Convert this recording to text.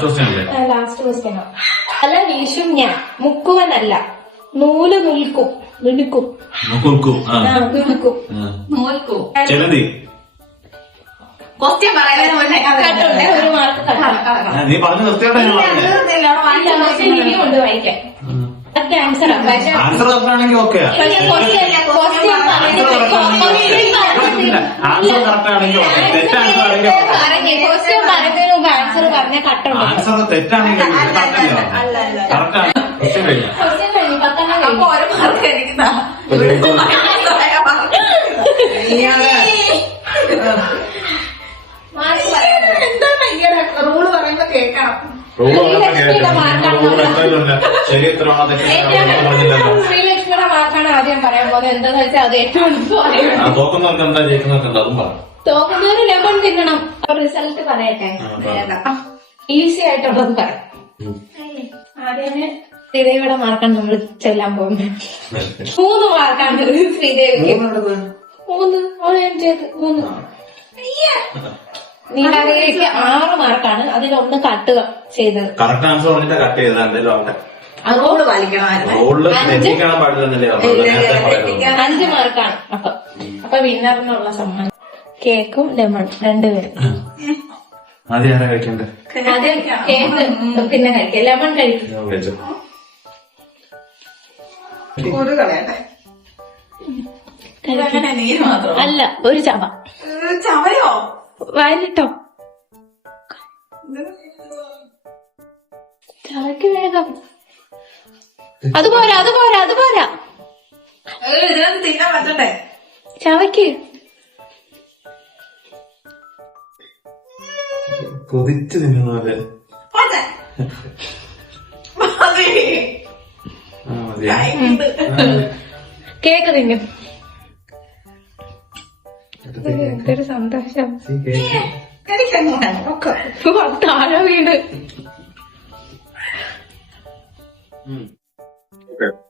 Last question അല്ലേ? Last question അല്ല വീശും ഞാൻ. മുക്കുവനല്ല. നൂൽ നിൽക്കും നിൽക്കും ആ. ചെലതി. ക്വസ്റ്റ്യൻ പറയുന്നതിന് മുന്നേ അത് കട്ടുണ്ട് ഒരു മാർക്ക് ആ, നീ പറഞ്ഞ ഞാൻ പറഞ്ഞത്. വായിക്കാൻ കറക്റ്റ് ആൻസർ ആൻസർ പക്ഷേ ക്വസ്റ്റ്യൻ ക്വസ്റ്റ്യൻ ആൻസർ കറക്റ്റ് ആണെങ്കിൽ ഓക്കെ. തെറ്റ് ആൻസർ ആണെങ്കിൽ ആൻസർ പറഞ്ഞ. കട്ടുണ്ട് ആൻസർ തെറ്റാണെങ്കിൽ കറക്റ്റ് ആണ്? ക്വസ്റ്റ്യൻ കഴിഞ്ഞു? അപ്പൊ ഒരു മാർക്ക് എനിക്ക് റൂൾ പറയുമ്പോ കേക്കണം റൂൾ കേൾക്കണം. ശരി എത്ര പറഞ്ഞില്ലല്ലോ. ശ്രീലക്ഷ്മിയുടെ വാക്കാണ് ആദ്യം പറയാൻ പോകുന്നത്. എന്താന്ന് വെച്ചാൽ അത് ഏറ്റവും തോക്കുന്നവർ ആ തോക്കുന്നവർക്ക് എന്താ ജയിക്കുന്നവർക്ക് എന്താ അതും പറ. തോക്കുന്നവര് ലെമൺ തിന്നണം. റിസൾട്ട് പറയട്ടെ. ഈസി ആയിട്ടുള്ളത് പറയാം ആദ്യമേ ശ്രീദേവിയുടെ മാർക്കാണ് നമ്മൾ ചെല്ലാൻ പോകുന്നത്. മൂന്ന് മാർക്കാണ് ശ്രീദേവിക്ക്. മൂന്ന്. അവൾ ഞാൻ ചെയ്ത് മൂന്ന്. നീലാദേവിക്ക് ആറ് മാർക്കാണ് അതിലൊന്ന് കട്ട് ചെയ്തത്. കറക്റ്റ് ആൻസർ പറഞ്ഞിട്ട് കട്ട് ചെയ്തോ ആവട്ടെ. റൂൾ പാലിക്കണമായിരുന്നു അഞ്ച് മാർക്കാണ്. അപ്പൊ അപ്പൊ എന്നുള്ള സമ്മാനം. കേക്കും ലെമൺ രണ്ടുപേരും. ആദ്യം ആരാ കഴിക്കണ്ടേ? കേക്ക് പിന്നെ കഴിക്കാം. ലെമൺ കഴിക്കും. അല്ല ഒരു ചവ. ചവയോ? വയലിട്ടോ ചവയ്ക്ക് വേഗം. അത് പോരാ അത് പോരാ അത് പോരാ ചവയ്ക്ക് കൊതിച്ചു തിന്നുന്ന പോലെ പോട്ടെ. മതി. ആ, മതി. കഴിക്കുന്നുണ്ട്. കേക്ക് തിന്നു എന്തൊരു സന്തോഷം. താഴെ വീട്. worker.